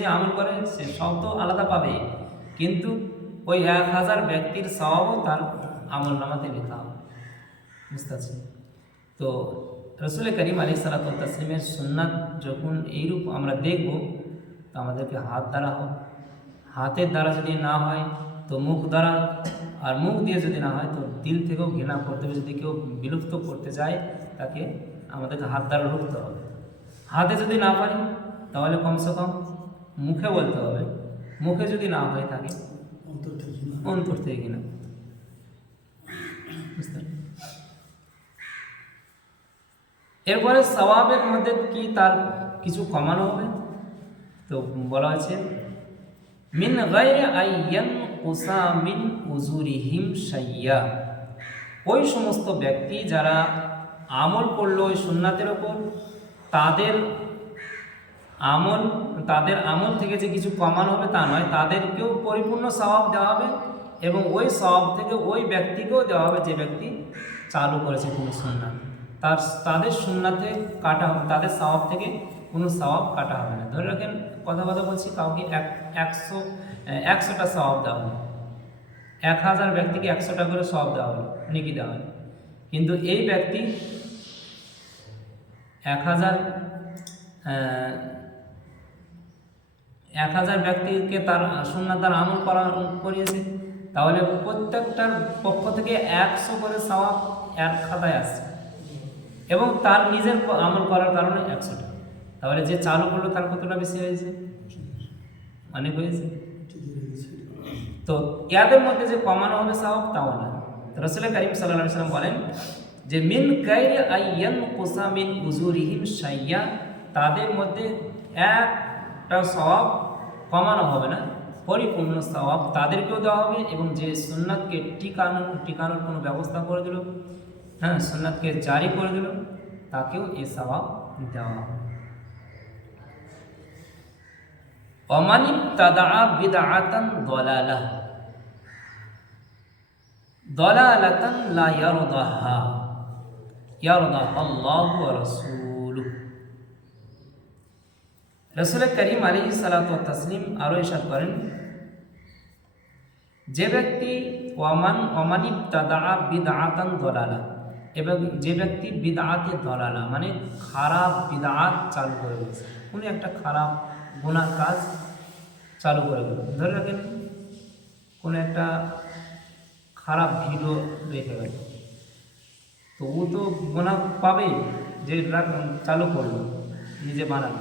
যে আমল করে, সে সব তো আলাদা পাবে। কিন্তু ওই এক হাজার ব্যক্তির স্বভাবও তার আমল নামাতে লেখা হবে বুঝতে পারছি তো রসুল করিম আলী সালাত তসলিমের সুন্নাত যখন এইরূপ আমরা দেখব, তো আমাদেরকে হাত দ্বারা হোক, হাতের দ্বারা যদি না হয়, তো মুখ দ্বারা, আর মুখ দিয়ে যদি না হয়, তো দিল থেকেও ঘৃণা করতে হবে। যদি কেউ বিলুপ্ত করতে চায় তাকে আমাদেরকে হাত দ্বারা রুখতে হবে। হাতে যদি না পারি, তাহলে কমসে কম মুখে বলতে হবে। মুখে যদি না হয়ে থাকে অন্তর থেকে কিনা? এরপরে সওয়াবের মধ্যে কি তার কিছু কমানো হবে? তো বলা আছে মিন গায়রে আইয়ান কুসা মিন উজুরিহিম শাইয়া। ওই সমস্ত ব্যক্তি যারা আমল করল ওই সুন্নাতের ওপর তাদের আমল, তাদের আমল থেকে যে কিছু কমানো হবে তা নয়, তাদেরকেও পরিপূর্ণ স্বভাব দেওয়া হবে এবং ওই স্বভাব থেকে ওই ব্যক্তিকেও দেওয়া হবে যে ব্যক্তি চালু করেছে কোনো সুন্নাত। তার, তাদের সুন্নাতে কাটা হবে তাদের স্বভাব থেকে কোনো স্বভাব কাটা হবে না। ধরে রাখেন, কথা কথা বলছি, কাউকে এক, একশো, একশোটা স্বভাব দেওয়া হলো। এক হাজার ব্যক্তিকে একশোটা করে স্বভাব দেওয়া হলো, নিকি দেওয়া হলো। কিন্তু এই ব্যক্তি এক হাজার এক হাজার ব্যক্তিকে তার সুন্নাত তার আমল করা করিয়েছে, তাহলে প্রত্যেকটার পক্ষ থেকে একশো করে সওয়াব এক খাতায় আসছে। এবং তার নিজের আমল করার কারণে একশোটা। তাহলে যে চালু করল তার কতটা বেশি হয়েছে? অনেক হয়েছে। তো ইয়াদের মধ্যে যে কমানো হবে সওয়াব, তাও না। রসুল করিম সাল্লাহ সাল্লাম বলেন যে, মিন গাইরে আইয়ান কোসা মিন উজুরিহিম সাইয়া তাদের মধ্যে একটা স্বভাব কমানো হবে না। পরিপূর্ণ স্বভাব তাদেরকেও দেওয়া হবে এবং যে সুন্নাতকে টিকানো টিকানোর কোনো ব্যবস্থা করে দিল হ্যাঁ সুন্নাতকে জারি করে দিল, তাকেও এ স্বভাব দেওয়া হবে। অমানিব তাদা বিদআতান দলালাহ দলালাতান লা ইয়ারদাহা। ইয়ারদাহা আল্লাহু ওয়া রাসূলুহু রাসূল করিম আলাইহিস সালাতু তাসলিম আরও ইরশাদ করেন, যে ব্যক্তি ওয়ামান অমানিব তাদা বিদআতান দলালা, এবং যে ব্যক্তি বিদআতে দলালা মানে খারাপ বিদআত চালু করে দিয়েছে কোনো একটা খারাপ গুনার কাজ চালু করে দিল ধরে রাখেন, কোনো একটা খারাপ ভিডিও রেখে গেল, তো ও তো গোনা পাবেই যে চালু করল, নিজে বানানো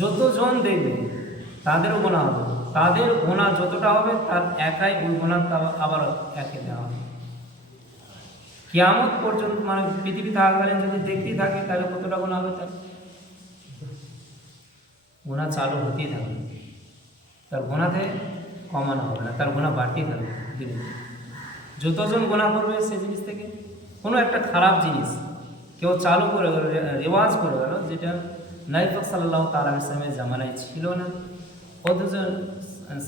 যতজন দেখবে তাদেরও গোনা হবে। তাদের গোনা যতটা হবে, তার একাই ওই গোনা আবার একে দেওয়া হবে। কিয়ামত পর্যন্ত মানে পৃথিবী থাকাকালীন যদি দেখতেই থাকে, তাহলে কতটা গোনা হবে তার? গোনা চালু হতেই থাকবে। তার গোনাতে কমানো হবে না, তার গোনা বাড়তেই থাকবে ধীরে। যতজন গোনা করবে সে জিনিস থেকে, কোনো একটা খারাপ জিনিস, কেউ চালু করে গেল, রেওয়াজ করে গেল, যেটা নাইফক সাল্লাহ তালা ইসলামের জামানায় ছিল না। অথচ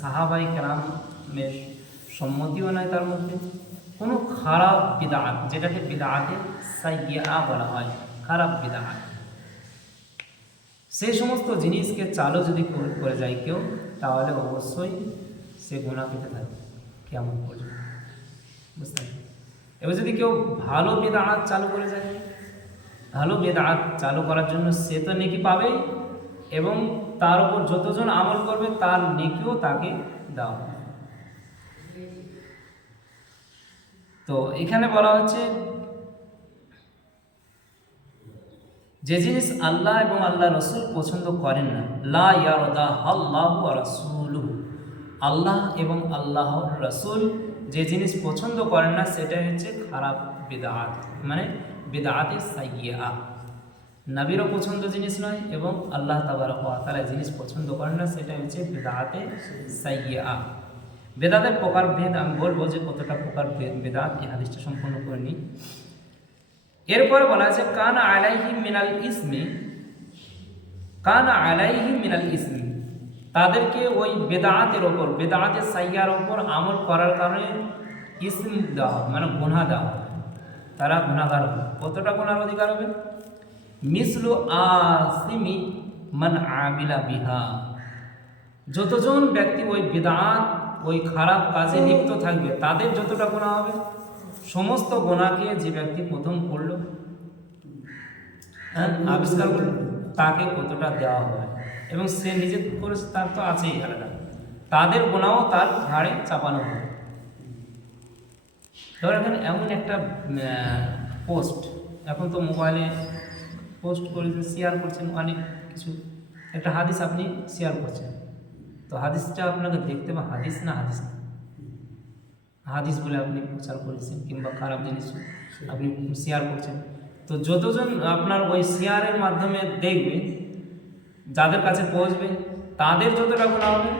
সাহাবাই কেরামের সম্মতিও নাই তার মধ্যে। কোনো খারাপ বিদাত, যেটাকে বিদাতে সাইয়া বলা হয়, খারাপ বিদাত। সেই সমস্ত জিনিসকে চালু যদি করে- যায় কেউ, তাহলে অবশ্যই সে গুণা পেতে থাকে কেমন পর্যন্ত। বুঝতে? এবার যদি কেউ ভালো বেদাত চালু করে যায় ভালো বেদাত চালু করার জন্য সে তো নেকি পাবেই এবং তার উপর যতজন আমল করবে, তার নেকিও তাকে হবে। তো এখানে বলা হচ্ছে, যে জিনিস আল্লাহ এবং আল্লাহ রসুল পছন্দ করেন না, লা ইয়ারদা আল্লাহ রসুল আল্লাহ এবং আল্লাহ রসুল যে জিনিস পছন্দ করেন না সেটা হচ্ছে খারাপ বিদাত মানে বিদাতে সাইয়া নবীরও পছন্দ জিনিস নয় এবং আল্লাহ তালা জিনিস পছন্দ করেন না সেটা হচ্ছে বেদাতে সাইয়া বেদাতের প্রকার ভেদ আমি বলব যে কতটা প্রকার ভেদ বেদাত এই হাদিসটা সম্পূর্ণ করে নিই। এরপরে বলা আছে, কান আলাইহি মিনাল ইসমি, কান আলাইহি মিনাল ইসমি। তাদেরকে ওই বেদাতের ওপর বেদাতের সাইয়ার ওপর আমল করার কারণে ইসম দেওয়া মানে গুণা দেওয়া তারা গুণাগার হবে। কতটা গুণার অধিকার হবে? মিসলু আসিমি মান আমিলা বিহা। যতজন ব্যক্তি ওই বেদাত, ওই খারাপ কাজে লিপ্ত থাকবে, তাদের যতটা গোনা হবে? সমস্ত গোনাকে যে ব্যক্তি প্রথম করল হ্যাঁ আবিষ্কার করল, তাকে কতটা দেওয়া হবে? এবং সে নিজে করেছে, তার তো আছেই আলাদা। তাদের গোনাও তার ঘাড়ে চাপানো হবে। ধর এখন এমন একটা পোস্ট এখন তো মোবাইলে পোস্ট করে শেয়ার করছেন, অনেক কিছু, একটা হাদিস আপনি শেয়ার করছেন। তো হাদিসটা আপনাকে দেখতে বা হাদিস না হাদিস? হাদিস বলে আপনি প্রচার করেছেন কিংবা খারাপ জিনিস আপনি শেয়ার করছেন। তো যতজন আপনার ওই শেয়ারের মাধ্যমে দেখবে, যাদের কাছে পৌঁছবে, তাদের যতটা গুণা হবে,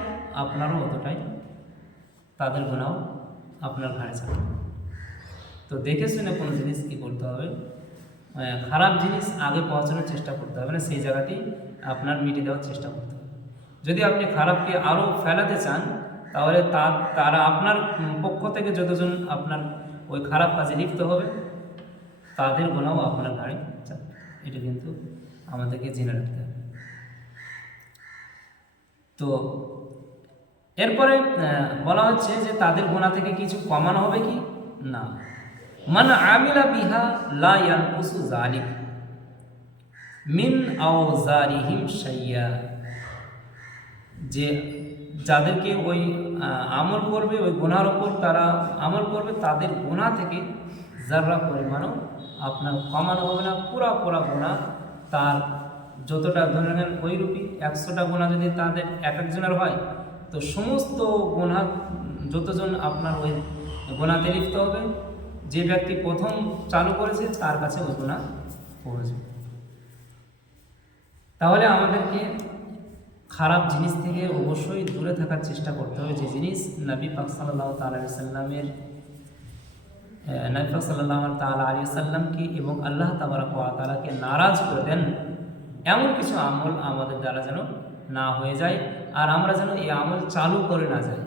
আপনারও অতটাই তাদের গুণাও আপনার ঘাড়ে চাপবে। তো দেখে শুনে কোনো জিনিস কী করতে হবে? খারাপ জিনিস আগে পৌঁছানোর চেষ্টা করতে হবে না, সেই জায়গাতেই আপনার মিটিয়ে দেওয়ার চেষ্টা করতে হবে। যদি আপনি খারাপকে আরও ফেলাতে চান, তাহলে তা, তারা আপনার পক্ষ থেকে যতজন আপনার ওই খারাপ কাজে লিপ্ত হবে, তাদের গোনাও আপনার ঘাড়ে চাপবে। এটা কিন্তু আমাদেরকে জেনে রাখতে হবে। তো এরপরে বলা হচ্ছে যে তাদের গোনা থেকে কিছু কমানো হবে কি? না। মান আমিলা বিহা লা ইয়ানকুসু জালিক মিন আওজারিহিম শাইয়া যে যাদেরকে ওই আমল করবে, ওই গোনার ওপর তারা আমল করবে, তাদের গোনা থেকে যারা পরিমাণও আপনার কমানো হবে না, পুরা পুরা গুণা তার যতটা ধরে নেন ওই রূপী একশোটা গোনা যদি তাদের এক একজনের হয়, তো সমস্ত গোনা যতজন আপনার ওই গোনাতে লিপ্ত হবে যে ব্যক্তি প্রথম চালু করেছে তার কাছে গুণা পৌঁছবে তাহলে আমাদেরকে খারাপ জিনিস থেকে অবশ্যই দূরে থাকার চেষ্টা করতে হবে। যে জিনিস নবী পাক সাল্লাহ সাল্লামের নবী পাক সাল্লাহ তাল্লাহ আলী সাল্লামকে এবং আল্লাহ তাবারক তালাকে নারাজ করে দেন। এমন কিছু আমল আমাদের দ্বারা যেন না হয়ে যায় আর আমরা যেন এই আমল চালু করে না যাই।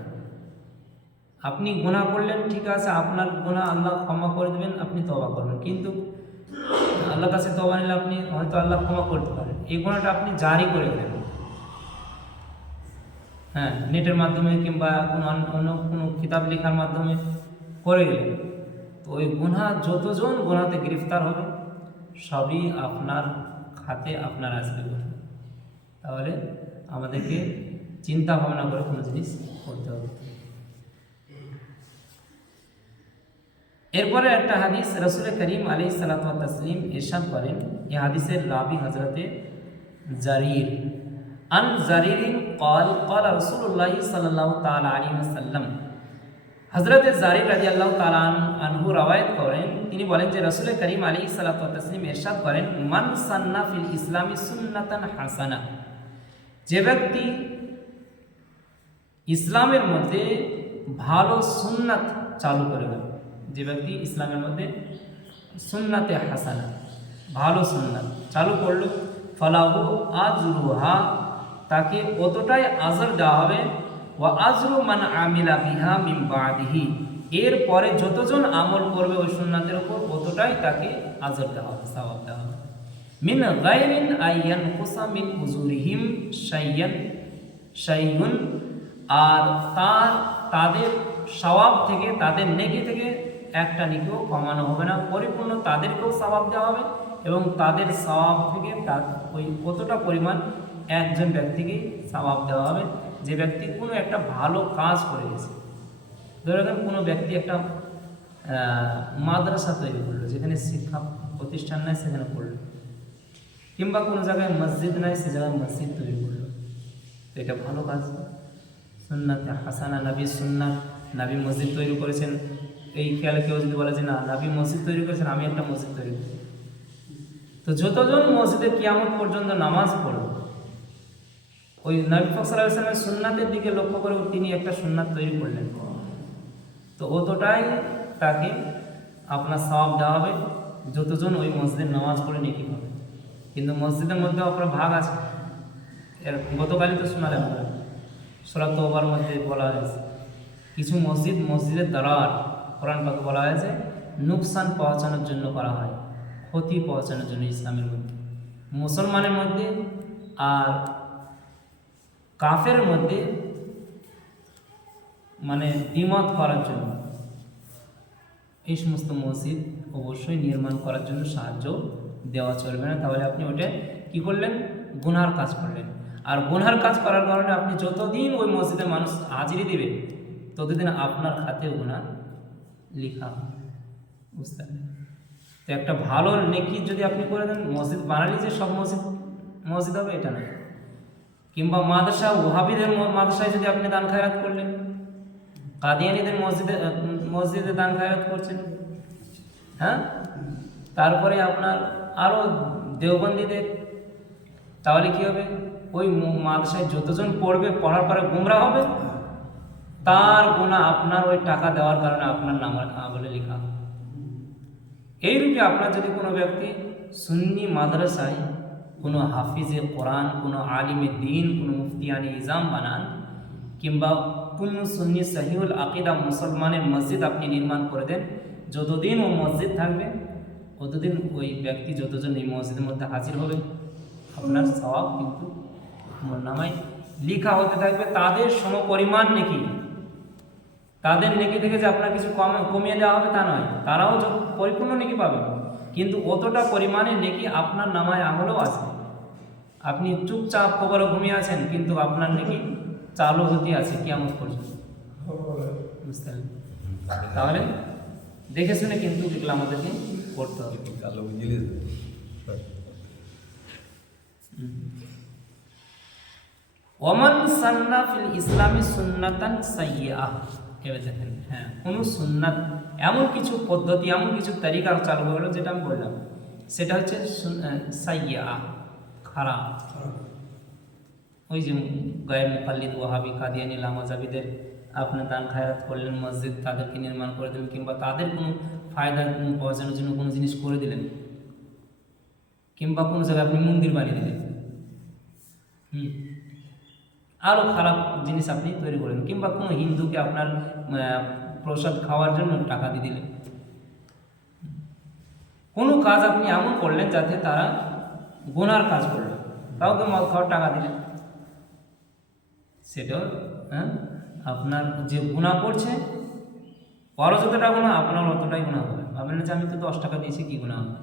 আপনি গুনাহ করলেন, ঠিক আছে, আপনার গুনাহ আল্লাহ ক্ষমা করে দেবেন, আপনি তবা করবেন কিন্তু আল্লাহর কাছে তবা নিলে আপনি হয়তো আল্লাহ ক্ষমা করতে পারেন। এই গুণাটা আপনি জারি করে দেবেন হ্যাঁ নেটের মাধ্যমে কিংবা কোনো অন্য- অন্য কোনো কিতাব লেখার মাধ্যমে করে গেলেন তো ওই গুণা যতজন গুণাতে গ্রেফতার হবে, সবই আপনার খাতে আপনার আসবে। তাহলে আমাদেরকে চিন্তা ভাবনা করে কোনো জিনিস করতে হবে। এরপরে একটা হাদিস রসুল করিম আলী সালাতাম ইরশাদ করেন। এই হাদিসের রাবি হজরতে জারির। আন জারিরিন কল কল রসুল্লাহ সাল্লাহ তালা আলী ওসাল্লাম হজরতে জারির রাজি আল্লাহ তালা আনহু রাওয়ায়ত করেন। তিনি বলেন যে রসুল করিম আলী সালাতাম ইরশাদ করেন, মান সান্না ফিল ইসলামী সুন্নাতান হাসানা। যে ব্যক্তি ইসলামের মধ্যে ভালো সুন্নাত চালু করে দেবে। যে ব্যক্তি ইসলামের মধ্যে সুন্নাতে হাসানা, ভালো সুন্নাত চালু করল, ফলাহু আজরুহা, তাকে অতটাই আজর দেওয়া হবে ও আজরু মান আমিলা বিহা মিম বাদিহি এরপরে যতজন আমল করবে ওই সুন্নাতের উপর অতটাই তাকে আজর দেওয়া হবে, সওয়াব দেওয়া হবে। মিন গায়রিন আইয়ান কুসা মিন উজুরিহিম শাইয়ান, শাইউন, আর তার, তাদের সওয়াব থেকে, তাদের নেকি থেকে একটা নিকেও কমানো হবে না। পরিপূর্ণ তাদেরকেও সওয়াব দেওয়া হবে এবং তাদের সওয়াব থেকে তার ওই কতটা পরিমাণ একজন ব্যক্তিকেই সওয়াব দেওয়া হবে, যে ব্যক্তি কোনো একটা ভালো কাজ করে গেছে। ধরে রাখেন কোনো ব্যক্তি একটা মাদ্রাসা তৈরি করল, যেখানে শিক্ষা প্রতিষ্ঠান নেয় সেখানে করল কিংবা কোনো জায়গায় মসজিদ নাই, সে জায়গায় মসজিদ তৈরি করল। এটা ভালো কাজ। সুন্নাতে হাসানা, নবী সুন্নাত, নবী মসজিদ তৈরি করেছেন। এই খেয়ালে কেউ যদি বলে যে না নবী মসজিদ তৈরি করেছেন, আমি একটা মসজিদ তৈরি করি তো যতজন মসজিদে কিয়ামত পর্যন্ত নামাজ পড়বে ওই নবী ফসলামের সুন্নাতের দিকে লক্ষ্য করে তিনি একটা সুন্নাত তৈরি করলেন। তো অতটাই তাকে আপনার সওয়াব দেওয়া হবে, যতজন ওই মসজিদের নামাজ পড়ে নেকি হবে কিন্তু মসজিদের মধ্যে আপনার ভাগ আছে। এর গতকালই তো শোনালেন আমরা সোলা তোবার মধ্যে বলা হয়েছে, কিছু মসজিদ মসজিদের দ্বারার কোরআন পাকে বলা হয়েছে, নুকসান পৌঁছানোর জন্য করা হয়, ক্ষতি পৌঁছানোর জন্য ইসলামের মধ্যে। মুসলমানের মধ্যে আর কাফের মধ্যে মানে দ্বিমত করার জন্য এই সমস্ত মসজিদ অবশ্যই নির্মাণ করার জন্য সাহায্য দেওয়া চলবে না। তাহলে আপনি ওটা কি করলেন? গুনহার কাজ করলেন। আর গুনহার কাজ করার কারণে আপনি যতদিন ওই মসজিদে মানুষ হাজিরি দিবে ততদিন আপনার খাতে গুনাহ লেখা বুঝতে পারলেন? তো একটা ভালো নেকি যদি আপনি করে দেন, মসজিদ বানালি যে সব মসজিদ মসজিদ হবে, এটা না। কিংবা মাদ্রাসা ওহাবিদের মাদ্রাসায় যদি আপনি দান খায়রাত করলেন, কাদিয়ানিদের মসজিদে মসজিদে দান খায়রাত করছেন হ্যাঁ? তারপরে আপনার আরও দেওবন্দিদের, তাহলে কি হবে? ওই মাদ্রাসায় যতজন পড়বে, পড়ার পরে গুমরা হবে। তার গুণা আপনার ওই টাকা দেওয়ার কারণে আপনার নাম বলে লেখা। এইরূপে আপনার যদি কোনো ব্যক্তি সুন্নি মাদ্রাসায় কোনো হাফিজে কোরআন, কোনো আলিমে দিন, কোনো মুফতিয়ানি ইজাম বানান, কিংবা কোনো সুন্নি সহিউল আকিদা মুসলমানের মসজিদ আপনি নির্মাণ করে দেন, যতদিন ও মসজিদ থাকবে, ততদিন ওই ব্যক্তি যতজন এই মসজিদের মধ্যে হাজির হবে, আপনার স্বভাব কিন্তু নামায় লিখা হতে থাকবে। তাদের সমপরিমাণ নাকি? তাদের নেকি থেকে যে আপনার কিছু কম কমিয়ে দেওয়া হবে তা নয় তারাও পরিপূর্ণ নেকি পাবে কিন্তু অতটা পরিমাণে নেকি আপনার নামায় আমলেও আছে আপনি চুপচাপ কবরে ঘুমিয়ে আছেন কিন্তু আপনার নেকি চালু হতে আছে কেমন পর্যন্ত। বুঝতে তাহলে দেখে শুনে কিন্তু এগুলো আমাদেরকে করতে হবে। ওমান সান্না ফিল ইসলামী সুন্নাতান সাইয়াহ এবার দেখেন হ্যাঁ কোনো সুন্নাত, এমন কিছু পদ্ধতি, এমন কিছু তারিকা চালু হলো যেটা আমি বললাম। সেটা হচ্ছে সাইয়া, খারাপ। ওই যে গায়ের মুখাল্লিদ ওয়াহাবি, কাদিয়ানি লামাজাবিদের আপনি দান খায়রাত করলেন মসজিদ, তাদেরকে নির্মাণ করে দিলেন, কিংবা তাদের কোনো ফায়দা পৌঁছানোর জন্য কোনো জিনিস করে দিলেন, কিংবা কোনো জায়গায় আপনি মন্দির বানিয়ে দিলেন। হুম। আরও খারাপ জিনিস আপনি তৈরি করলেন, কিংবা কোনো হিন্দুকে আপনার প্রসাদ খাওয়ার জন্য টাকা দিয়ে দিলেন। কোনো কাজ আপনি এমন করলেন যাতে তারা গোনার কাজ করল, কাউকে মদ খাওয়ার টাকা দিলেন। সেটাও হ্যাঁ আপনার যে গুণা করছে, ওরও যতটা গুণা আপনার অতটাই গুণা হবে। ভাবলেন যে আমি তো দশ টাকা দিয়েছি, কী গুণা হবে?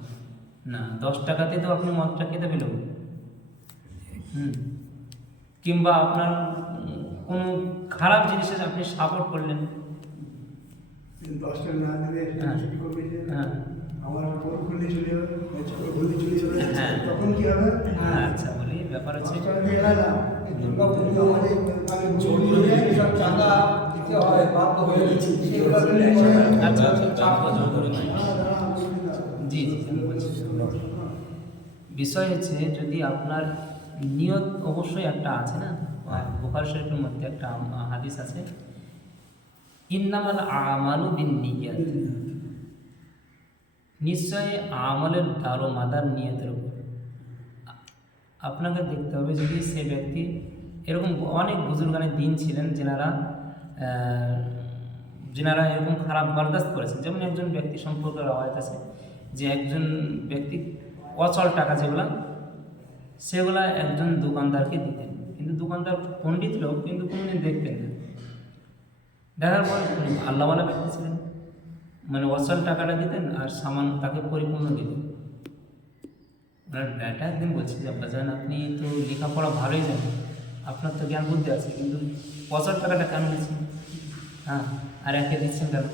না, দশ টাকাতে তো আপনি মদটা খেতে পেলেন। হুম। কিংবা আপনার কোনো খারাপ জিনিসের আপনি সাপোর্ট করলেন? দশটা না দিলে হ্যাঁ। হ্যাঁ। আমার বড় খুললে চলে যাবে চলে যাবে হ্যাঁ। তখন কি হবে? হ্যাঁ আচ্ছা বলি ব্যাপার হচ্ছে বিষয় হচ্ছে যদি আপনার নিয়ত অবশ্যই একটা আছে না? বোকার শরীফের মধ্যে একটা হাদিস আছে। ইন্নামাল আমালু বিন নিয়াত নিশ্চয় আমলের দারো মাদার নিয়তের উপর। আপনাকে দেখতে হবে যদি সে ব্যক্তি, এরকম অনেক বুজুর্গানের দিন ছিলেন যেনারা যেনারা এরকম খারাপ বরদাস্ত করেছেন। যেমন একজন ব্যক্তি সম্পর্কে রওয়ায়ত আছে যে একজন ব্যক্তি অচল টাকা যেগুলা সেগুলা একজন দোকানদারকে দিতেন। কিন্তু দোকানদার পণ্ডিত লোক কিন্তু কোনোদিন দেখতেন না। দেখার পর আল্লাহওয়ালা ব্যক্তি ছিলেন। মানে অচল টাকাটা দিতেন আর সামান তাকে পরিপূর্ণ দিতেন। ওনার ব্যাটা একদিন বলছি যে বাজান আপনি তো লেখাপড়া ভালোই জানেন। আপনার তো জ্ঞান বুদ্ধি আছে, কিন্তু অচল টাকাটা কেন দিচ্ছেন? হ্যাঁ আর একে দিচ্ছেন কেন?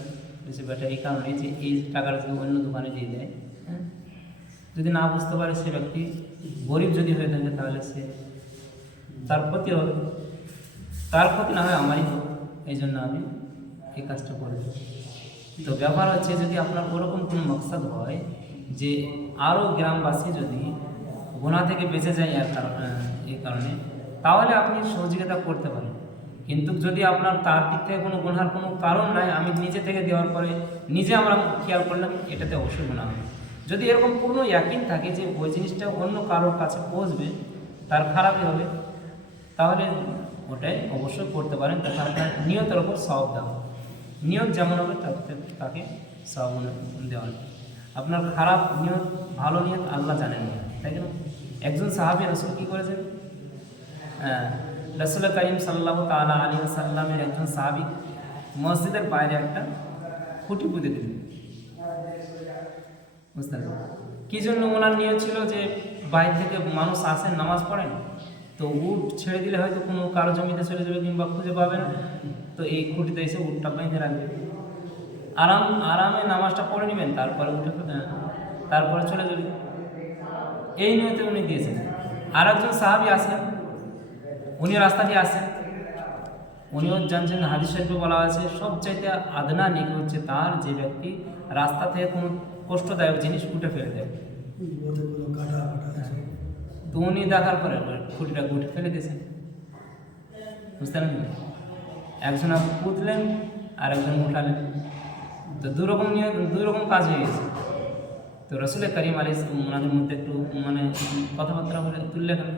বলছে বেটা এই কারণে যে এই টাকাটা অন্য দোকানে দিয়ে দেয় হ্যাঁ যদি না বুঝতে পারে সে ব্যক্তি গরিব যদি হয়ে থাকে তাহলে সে তার ক্ষতি হবে। তার ক্ষতি না হয় আমারই হোক, এই জন্য আমি এই কাজটা করে তো ব্যাপার হচ্ছে যদি আপনার ওরকম কোনো মকসদ হয় যে আরও গ্রামবাসী যদি গোনা থেকে বেঁচে যায় এর কারণ এই কারণে, তাহলে আপনি সহযোগিতা করতে পারেন। কিন্তু যদি আপনার তার দিক থেকে কোনো গুনার কোনো কারণ নাই, আমি নিজে থেকে দেওয়ার পরে নিজে আমরা খেয়াল করলাম, এটাতে অবশ্যই গুণা হবে। যদি এরকম পূর্ণ ইয়াকিন থাকে যে ওই জিনিসটা অন্য কারোর কাছে পৌঁছবে, তার খারাপই হবে, তাহলে ওটাই অবশ্যই করতে পারেন। তাতে আপনার নিয়তের ওপর সব দেওয়া নিয়ত যেমন হবে তাতে তাকে সব দেওয়া আপনার খারাপ নিয়ত, ভালো নিয়ত আল্লাহ জানেন। না তাই না? একজন সাহাবি রসুল কী করেছেন? রসুল করিম সাল্লাহ তালা আলী সাল্লামের একজন সাহাবি মসজিদের বাইরে একটা খুঁটি পুঁতে দিলেন। বুঝতে পারলেন? কি জন্য ওনার নিয়ত ছিল যে বাইরে থেকে মানুষ আসেন নামাজ পড়েন তো উট ছেড়ে দিলে হয়তো কোনো কারও জমিতে চলে যাবে কিংবা খুঁজে পাবে না। তো এই খুঁটিতে এসে উটটা বেঁধে রাখবে। আরাম, আরামে নামাজটা পড়ে নেবেন, তারপরে উঠে তারপরে চলে যাবে। এই নিয়তে উনি দিয়েছেন। আর একজন সাহাবি আসেন। উনি রাস্তা দিয়ে আসেন। উনিও জানছেন হাদিস শরীফে বলা আছে, সবচাইতে আদনা নেকি হচ্ছে তার যে ব্যক্তি রাস্তা থেকে কোনো কষ্টদায়ক জিনিস উঠে ফেলে দেয়। তো উনি দেখার পরে খুঁটিটা উঠে ফেলে দিয়েছেন বুঝতে পারলেন? একজন আপনি পুঁতলেন আর একজন উঠালেন। তো দুরকম নিয়ে দুই রকম কাজ হয়ে গেছে। তো রসুল করিম আলী ওনাদের মধ্যে একটু মানে কথাবার্তা বলে তুললে কেন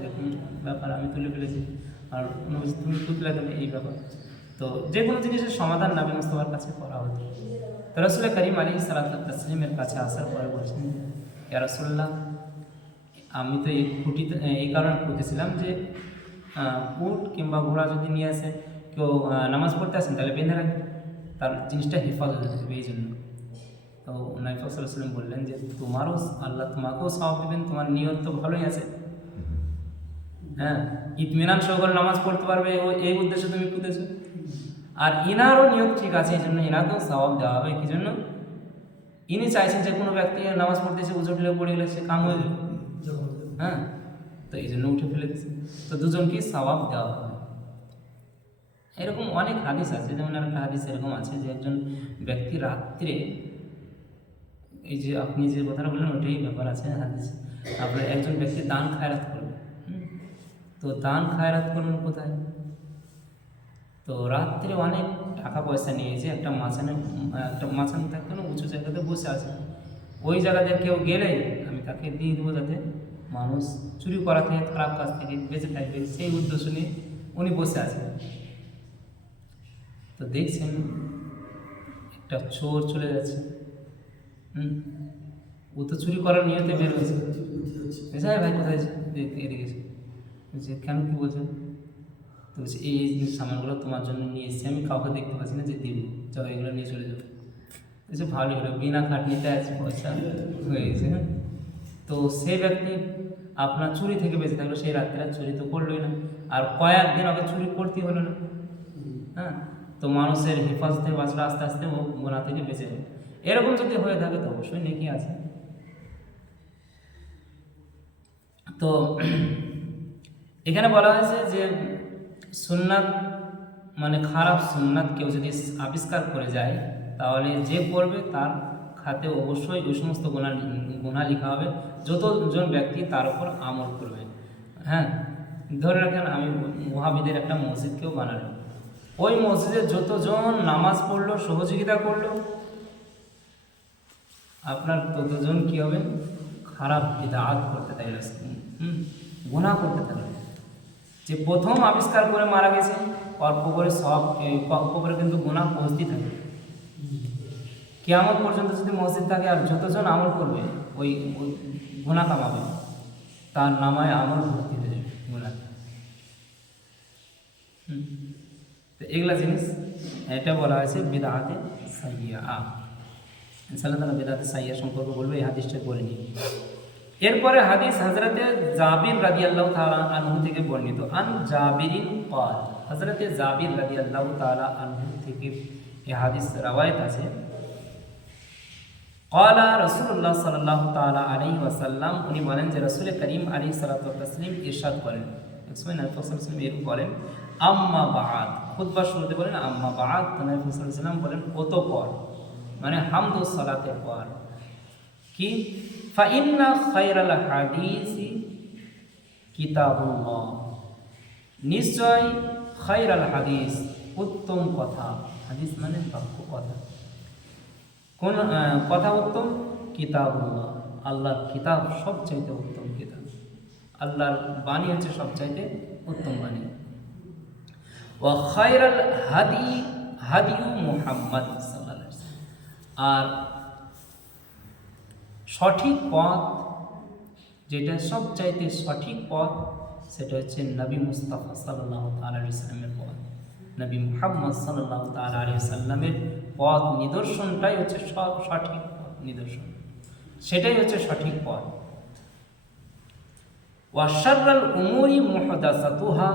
এরকম ব্যাপার আমি তুলে ফেলেছি। আর তুমি তুললে কেন? এই ব্যাপার। তো যে কোনো জিনিসের সমাধান নাবি মুস্তফার কাছে করা হতো। তো রসুল করিম আলী সালাত তসলিমের কাছে আসার পরে বলছেন, ইয়া রসুল্লাহ আমি তো এই খুঁটিতে এই কারণে খুঁজেছিলাম যে উট কিংবা ঘোড়া যদি নিয়ে আসে, কেউ নামাজ পড়তে আসেন, তাহলে বেঁধে রাখবে। তার জিনিসটা হেফাজত যাবে এই জন্য। তো নাইফাসাল্লাম বললেন যে, তোমারও আল্লাহ তোমাকেও সব দেবেন, তোমার নিয়ত তো ভালোই আছে। হ্যাঁ ইতমিনান সহকারে নামাজ পড়তে পারবে এই উদ্দেশ্যে তুমি পুঁতেছো আর ইনারও নিয়ত ঠিক আছে, এই জন্য ইনাকেও সবাব দেওয়া হবে, কি জন্য? ইনি চাইছেন যে কোনো ব্যক্তি নামাজ পড়তে এসে উজুটলে পড়ে গেলে সে কাম হয়ে যাবে। হ্যাঁ? তো এই জন্য উঠে ফেলে দিচ্ছে তো দুজনকেই সবাব দেওয়া হবে। এরকম অনেক হাদিস আছে, যেমন একটা হাদিস এরকম আছে যে একজন ব্যক্তি রাত্রে, এই যে আপনি যে কথাটা বললেন ওটাই ব্যাপার আছে হাদিস। আপনার একজন ব্যক্তি দান খায়রাত করবে। তো দান খায়রাত করবেন কোথায়? তো রাত্রে অনেক টাকা পয়সা নিয়েছে একটা মাছানে একটা মাছানে থাকতো না উঁচু জায়গাতে বসে আছে। ওই জায়গাতে কেউ গেলে আমি তাকে দিয়ে দেবো যাতে মানুষ চুরি করা থেকে, খারাপ কাজ থেকে বেঁচে থাকবে। সেই উদ্দেশ্য নিয়ে উনি বসে আছেন। তো দেখছেন একটা চোর চলে যাচ্ছে। হুম? ও তো চুরি করার নিয়তে বের হয়েছে। ভাই কোথায় আছে?" এ- এদিকে বলছে কেন কি বলছেন? তো বলছে, এই এই সামানগুলো তোমার জন্য নিয়ে এসেছি, আমি কাউকে দেখতে পাচ্ছি না যে দিব। যাও, এগুলো নিয়ে চলে যাও। বলছে, ভালোই হলো, বিনা খাটনিতে আছে, পয়সা হয়ে গেছে হ্যাঁ? তো সে ব্যক্তি আপনার চুরি থেকে বেঁচে থাকল, সেই রাত্রে আর চুরি তো করলোই না। আর কয়েকদিন আগে চুরি করতে হলো না। হ্যাঁ? তো মানুষের হেফাজতে বাঁচলো, আস্তে আস্তে ও গোনা থেকে বেঁচে যাবে এরকম যদি হয়ে থাকে, তো অবশ্যই নেকি আছে। তো এখানে বলা হয়েছে যে সুন্নাত মানে খারাপ সুন্নাত কেউ যদি আবিষ্কার করে যায়, তাহলে যে পড়বে তার খাতে অবশ্যই ওই সমস্ত গুণা গুণা লেখা হবে। যতজন ব্যক্তি তার উপর আমল করবে। হ্যাঁ? ধরে রাখেন আমি মহাবিদের একটা মসজিদকেও বানালাম। ওই মসজিদে যতজন নামাজ পড়ল, সহযোগিতা করল, আপনার ততজন কি হবে? খারাপ বিদাত করতে থাকবে হুম? গুণা করতে থাকবে যে প্রথম আবিষ্কার করে মারা গেছে, ওর কবরে সব এই ক- কবরে কিন্তু গোনা পৌঁছতে থাকে। কেয়ামত পর্যন্ত যদি মসজিদ থাকে আর যতজন আমল করবে, ওই গোনা কামাবে। তার নামায় আমল ভর্তি হয়ে যাবে হুম। তো এগুলা জিনিস, এটা বলা হয়েছে বিদাতে সাইয়া। ইনশাল্লাহ তালা বেদাতে সাইয়া সম্পর্কে বলবে, এই হাদিসটা বলে নিই এরপরে হাদিস হজরতে জাবির রাজি আল্লাহ তালা আনহু থেকে বর্ণিত, আন জাবিরিন কাল হজরতে জাবির রাজি আল্লাহ তালা আনহু থেকে এ হাদিস রাওয়ায়ত আছে। কলা রসুল্লাহ সাল্লাহ তালা ওয়াসাল্লাম, উনি বলেন যে রসুল করিম আলী সালাত তসলিম ইরশাদ করেন। একসময় নাইফ এরকম বলেন, আম্মা বাদ শুরুতে বলেন, আম্মা বাদ নাইফ বলেন মানে হামদ সালাতের পর। কি? ফাইন্না খায়রাল হাদিসি কিতাবুল্লাহ। নিশ্চয় খায়রাল হাদিস উত্তম কথা। হাদিস মানে বাক্য কথা। কোন কথা উত্তম? কিতাবুল্লাহ। আল্লাহর কিতাব সবচাইতে উত্তম কিতাব। আল্লাহর বাণী হচ্ছে সবচাইতে উত্তম বাণী। ও খায়রাল হাদি, হাদিউ মুহাম্মদ ওয়াসাল্লাম। আর সঠিক পথ, যেটা সবচাইতে সঠিক পথ, সেটা হচ্ছে নবী মুস্তাফা সাল্লাহ তালা ইসলামের পথ। নবী মুহাম্মদ সাল্লাহ তালা আলী সাল্লামের পথ নিদর্শনটাই হচ্ছে সব সঠিক পথ, নিদর্শন। সেটাই হচ্ছে সঠিক পথ। ওয়াশাররাল উমুরি মুহদাসাতুহা